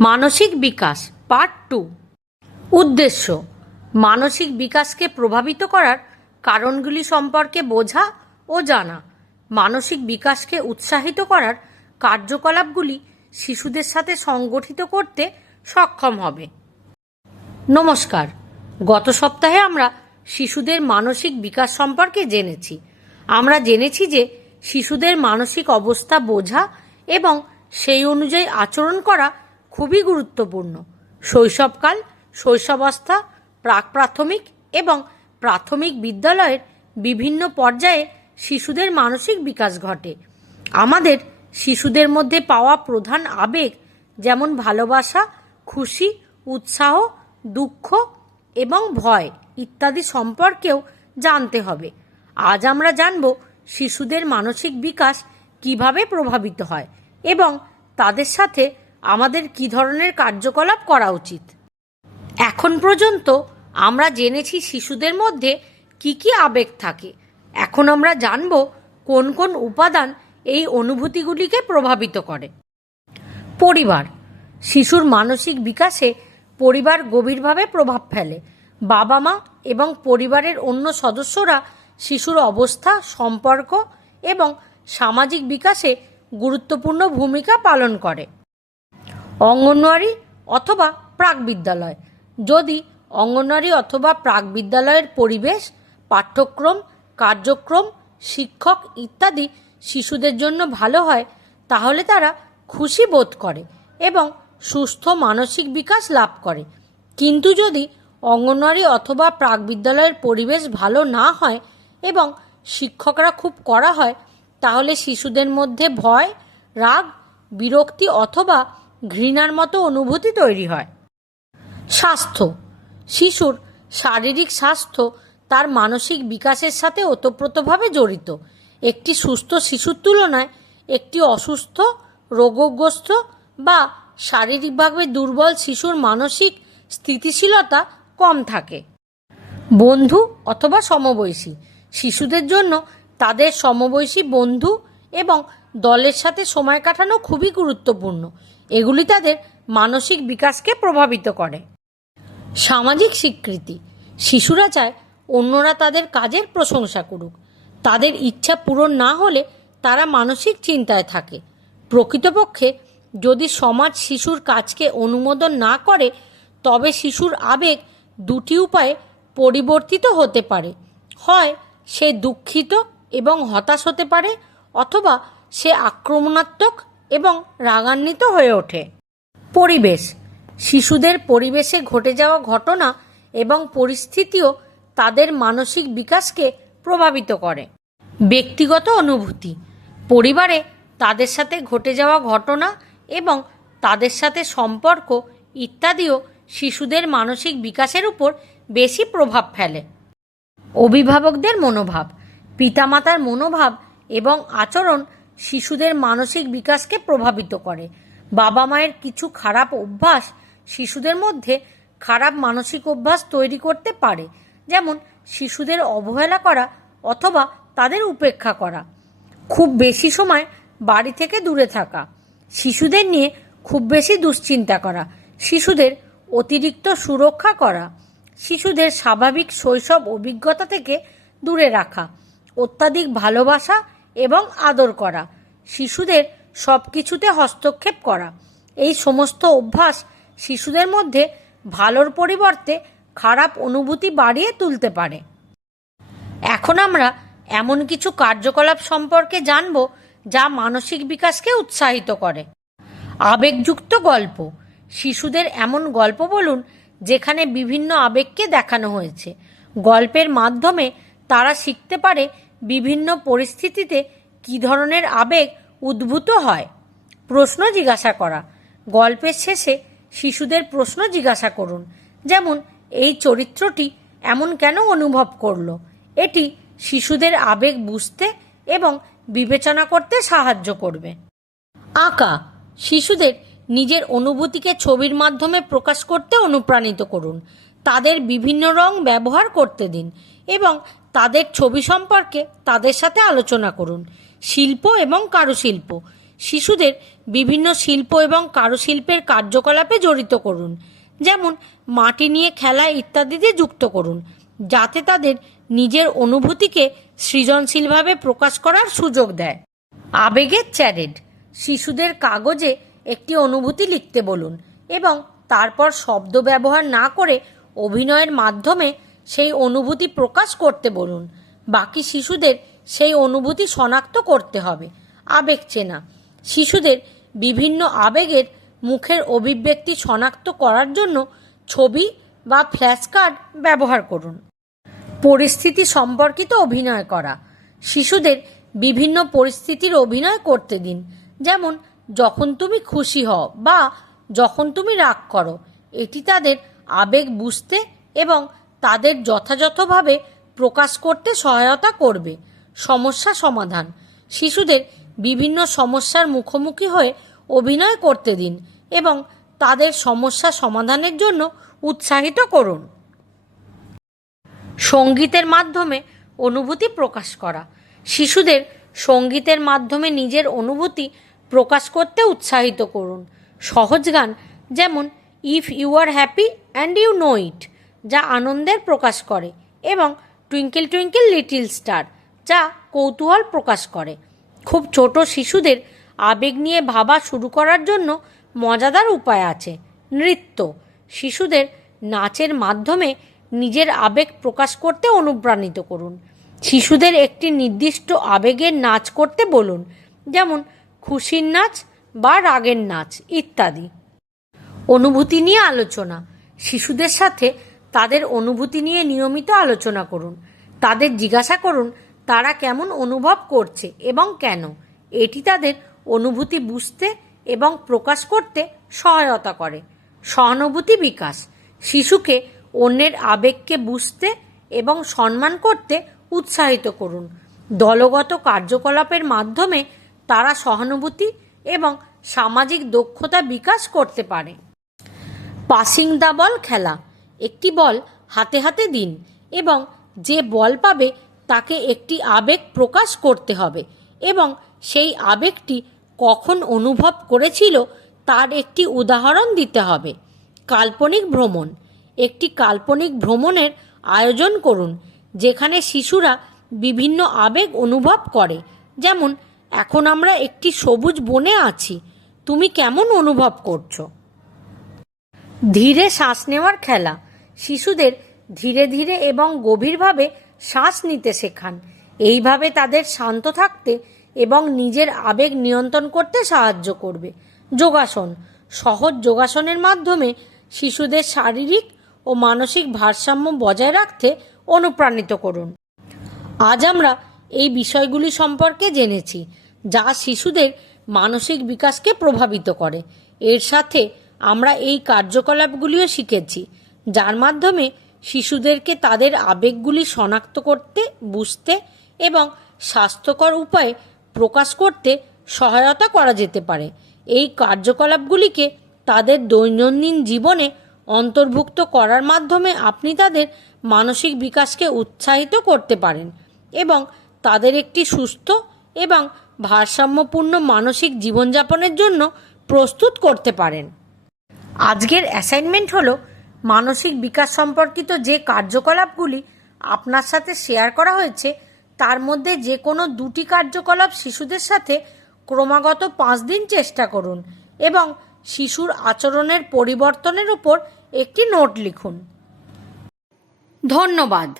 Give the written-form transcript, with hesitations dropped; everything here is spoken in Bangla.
মানসিক বিকাশ পার্ট 2। উদ্দেশ্য: মানসিক বিকাশকে প্রভাবিত করার কারণগুলি সম্পর্কে বোঝা ও জানা। মানসিক বিকাশকে উৎসাহিত করার কার্যকলাপগুলি শিশুদের সাথে সংগঠিত করতে সক্ষম হবে। নমস্কার। গত সপ্তাহে আমরা শিশুদের মানসিক বিকাশ সম্পর্কে জেনেছি। আমরা জেনেছি যে শিশুদের মানসিক অবস্থা বোঝা এবং সেই অনুযায়ী আচরণ করা খুবই গুরুত্বপূর্ণ। শৈশবকাল, শৈশবাবস্থা, প্রাক প্রাথমিক এবং প্রাথমিক বিদ্যালয়ের বিভিন্ন পর্যায়ে শিশুদের মানসিক বিকাশ ঘটে। আমাদের শিশুদের মধ্যে পাওয়া প্রধান আবেগ যেমন ভালোবাসা, খুশি, উৎসাহ, দুঃখ এবং ভয় ইত্যাদি সম্পর্কেও জানতে হবে। আজ আমরা জানব শিশুদের মানসিক বিকাশ কিভাবে প্রভাবিত হয় এবং তাদের সাথে আমাদের কী ধরনের কার্যকলাপ করা উচিত। এখন পর্যন্ত আমরা জেনেছি শিশুদের মধ্যে কি কি আবেগ থাকে। এখন আমরা জানব কোন কোন উপাদান এই অনুভূতিগুলিকে প্রভাবিত করে। পরিবার। শিশুর মানসিক বিকাশে পরিবার গভীরভাবে প্রভাব ফেলে। বাবা মা এবং পরিবারের অন্য সদস্যরা শিশুর অবস্থা, সম্পর্ক এবং সামাজিক বিকাশে গুরুত্বপূর্ণ ভূমিকা পালন করে। অঙ্গনওয়াড়ি অথবা প্রাকবিদ্যালয়। যদি অঙ্গনওয়াড়ি অথবা প্রাকবিদ্যালয়ের পরিবেশ, পাঠ্যক্রম, কার্যক্রম, শিক্ষক ইত্যাদি শিশুদের জন্য ভালো হয়, তাহলে তারা খুশি বোধ করে এবং সুস্থ মানসিক বিকাশ লাভ করে। কিন্তু যদি অঙ্গনওয়াড়ি অথবা প্রাকবিদ্যালয়ের পরিবেশ ভালো না হয় এবং শিক্ষকরা খুব কড়া হয়, তাহলে শিশুদের মধ্যে ভয়, রাগ, বিরক্তি অথবা ঘৃণার মতো অনুভূতি তৈরি হয়। স্বাস্থ্য। শিশুর শারীরিক স্বাস্থ্য তার মানসিক বিকাশের সাথে ওতপ্রোতভাবে জড়িত। একটি সুস্থ শিশুর তুলনায় একটি অসুস্থ, রোগগ্রস্ত বা শারীরিকভাবে দুর্বল শিশুর মানসিক স্থিতিশীলতা কম থাকে। বন্ধু অথবা সমবয়সী। শিশুদের জন্য তাদের সমবয়সী বন্ধু এবং দলের সাথে সময় কাটানো খুবই গুরুত্বপূর্ণ। এগুলি তাদের মানসিক বিকাশকে প্রভাবিত করে। সামাজিক স্বীকৃতি। শিশুরা চায় অন্যরা তাদের কাজের প্রশংসা করুক। তাদের ইচ্ছা পূরণ না হলে তারা মানসিক চিন্তায় থাকে। প্রকৃতপক্ষে যদি সমাজ শিশুর কাজকে অনুমোদন না করে, তবে শিশুর আবেগ দুটি উপায়ে পরিবর্তিত হতে পারে। হয় সে দুঃখিত এবং হতাশ হতে পারে, অথবা সে আক্রমণাত্মক এবং রাগান্বিত হয়ে ওঠে। পরিবেশ। শিশুদের পরিবেশে ঘটে যাওয়া ঘটনা এবং পরিস্থিতিও তাদের মানসিক বিকাশকে প্রভাবিত করে। ব্যক্তিগত অনুভূতি। পরিবারে তাদের সাথে ঘটে যাওয়া ঘটনা এবং তাদের সাথে সম্পর্ক ইত্যাদিও শিশুদের মানসিক বিকাশের উপর বেশি প্রভাব ফেলে। অভিভাবকদের মনোভাব। পিতামাতার মনোভাব এবং আচরণ শিশুদের মানসিক বিকাশকে প্রভাবিত করে। বাবা মায়ের কিছু খারাপ অভ্যাস শিশুদের মধ্যে খারাপ মানসিক অভ্যাস তৈরি করতে পারে, যেমন শিশুদের অবহেলা করা অথবা তাদের উপেক্ষা করা, খুব বেশি সময় বাড়ি থেকে দূরে থাকা, শিশুদের নিয়ে খুব বেশি দুশ্চিন্তা করা, শিশুদের অতিরিক্ত সুরক্ষা করা, শিশুদের স্বাভাবিক শৈশব অভিজ্ঞতা থেকে দূরে রাখা, অত্যাধিক ভালোবাসা এবং আদর করা, শিশুদের সব কিছুতে হস্তক্ষেপ করা। এই সমস্ত অভ্যাস শিশুদের মধ্যে ভালোর পরিবর্তে খারাপ অনুভূতি বাড়িয়ে তুলতে পারে। এখন আমরা এমন কিছু কার্যকলাপ সম্পর্কে জানব যা মানসিক বিকাশকে উৎসাহিত করে। আবেগযুক্ত গল্প। শিশুদের এমন গল্প বলুন যেখানে বিভিন্ন আবেগকে দেখানো হয়েছে। গল্পের মাধ্যমে তারা শিখতে পারে বিভিন্ন পরিস্থিতিতে কী ধরনের আবেগ উদ্ভূত হয়। প্রশ্ন জিজ্ঞাসা করা। গল্পের শেষে শিশুদের প্রশ্ন জিজ্ঞাসা করুন, যেমন এই চরিত্রটি এমন কেন অনুভব করলো। এটি শিশুদের আবেগ বুঝতে এবং বিবেচনা করতে সাহায্য করবে। আঁকা। শিশুদের নিজের অনুভূতিকে ছবির মাধ্যমে প্রকাশ করতে অনুপ্রাণিত করুন। তাদের বিভিন্ন রং ব্যবহার করতে দিন এবং তাদের ছবি সম্পর্কে তাদের সাথে আলোচনা করুন। শিল্প এবং কারুশিল্প। শিশুদের বিভিন্ন শিল্প এবং কারুশিল্পের কার্যকলাপে জড়িত করুন, যেমন মাটি নিয়ে খেলা ইত্যাদিতে যুক্ত করুন, যাতে তাদের নিজের অনুভূতিকে সৃজনশীলভাবে প্রকাশ করার সুযোগ দেয়। আবেগের চ্যারেড, শিশুদের কাগজে একটি অনুভূতি লিখতে বলুন এবং তারপর শব্দ ব্যবহার না করে অভিনয়ের মাধ্যমে সেই অনুভূতি প্রকাশ করতে বলুন। বাকি শিশুদের সেই অনুভূতি শনাক্ত করতে হবে। আবেগ চেনা, শিশুদের বিভিন্ন আবেগের মুখের অভিব্যক্তি শনাক্ত করার জন্য ছবি বা ফ্ল্যাশ কার্ড ব্যবহার করুন। পরিস্থিতি সম্পর্কিত অভিনয় করা, শিশুদের বিভিন্ন পরিস্থিতির অভিনয় করতে দিন, যেমন যখন তুমি খুশি হও বা যখন তুমি রাগ করো। এটি তাদের আবেগ বুঝতে এবং তাদের যথাযথভাবে প্রকাশ করতে সহায়তা করবে। সমস্যা সমাধান, শিশুদের বিভিন্ন সমস্যার মুখোমুখি হয়ে অভিনয় করতে দিন এবং তাদের সমস্যা সমাধানের জন্য উৎসাহিত করুন। সঙ্গীতের মাধ্যমে অনুভূতি প্রকাশ করা, শিশুদের সঙ্গীতের মাধ্যমে নিজের অনুভূতি প্রকাশ করতে উৎসাহিত করুন। সহজ গান যেমন if you are happy and you know it, যা আনন্দের প্রকাশ করে, এবং টুইঙ্কেল টুইঙ্কেল লিটল স্টার, যা কৌতূহল প্রকাশ করে। খুব ছোট শিশুদের আবেগ নিয়ে ভাবা শুরু করার জন্য মজাদার উপায় আছে। নৃত্য, শিশুদের নাচের মাধ্যমে নিজের আবেগ প্রকাশ করতে অনুপ্রাণিত করুন। শিশুদের একটি নির্দিষ্ট আবেগের নাচ করতে বলুন, যেমন খুশির নাচ বা রাগের নাচ ইত্যাদি। অনুভূতি নিয়ে আলোচনা, শিশুদের সাথে তাদের অনুভূতি নিয়ে নিয়মিত আলোচনা করুন। তাদের জিজ্ঞাসা করুন তারা কেমন অনুভব করছে এবং কেন। এটি তাদের অনুভূতি বুঝতে এবং প্রকাশ করতে সহায়তা করে। সহানুভূতি বিকাশ, শিশুকে অন্যের আবেগকে বুঝতে এবং সম্মান করতে উৎসাহিত করুন। দলগত কার্যকলাপের মাধ্যমে তারা সহানুভূতি এবং সামাজিক দক্ষতা বিকাশ করতে পারে। পাসিং দ্য বল খেলা, একটি বল হাতে হাতে দিন এবং যে বল পাবে তাকে একটি আবেগ প্রকাশ করতে হবে এবং সেই আবেগটি কখন অনুভব করেছিল তার একটি উদাহরণ দিতে হবে। কাল্পনিক ভ্রমণ, একটি কাল্পনিক ভ্রমণের আয়োজন করুন যেখানে শিশুরা বিভিন্ন আবেগ অনুভব করে, যেমন এখন আমরা একটি সবুজ বনে আছি, তুমি কেমন অনুভব করছো। ধীরে শ্বাস নেওয়ার খেলা, শিশুদের ধীরে ধীরে এবং গভীরভাবে শ্বাস নিতে শেখান। এইভাবে তাদের শান্ত থাকতে এবং নিজের আবেগ নিয়ন্ত্রণ করতে সাহায্য করবে। যোগাসন, সহজ যোগাসনের মাধ্যমে শিশুদের শারীরিক ও মানসিক ভারসাম্য বজায় রাখতে অনুপ্রাণিত করুন। আজ আমরা এই বিষয়গুলি সম্পর্কে জেনেছি যা শিশুদের মানসিক বিকাশকে প্রভাবিত করে। এর সাথে আমরা এই কার্যকলাপগুলিও শিখেছি যার মাধ্যমে শিশুদেরকে তাদের আবেগগুলি শনাক্ত করতে, বুঝতে এবং স্বাস্থ্যকর উপায়ে প্রকাশ করতে সহায়তা করা যেতে পারে। এই কার্যকলাপগুলিকে তাদের দৈনন্দিন জীবনে অন্তর্ভুক্ত করার মাধ্যমে আপনি তাদের মানসিক বিকাশকে উৎসাহিত করতে পারেন এবং তাদের একটি সুস্থ এবং ভারসাম্যপূর্ণ মানসিক জীবনযাপনের জন্য প্রস্তুত করতে পারেন। আজকের অ্যাসাইনমেন্ট হলো মানসিক বিকাশ সম্পর্কিত যে কার্যকলাপগুলি আপনার সাথে শেয়ার করা হয়েছে তার মধ্যে যে কোনো দুটি কার্যকলাপ শিশুদের সাথে ক্রমাগত 5 দিন চেষ্টা করুন এবং শিশুর আচরণের পরিবর্তনের উপর একটি নোট লিখুন। ধন্যবাদ।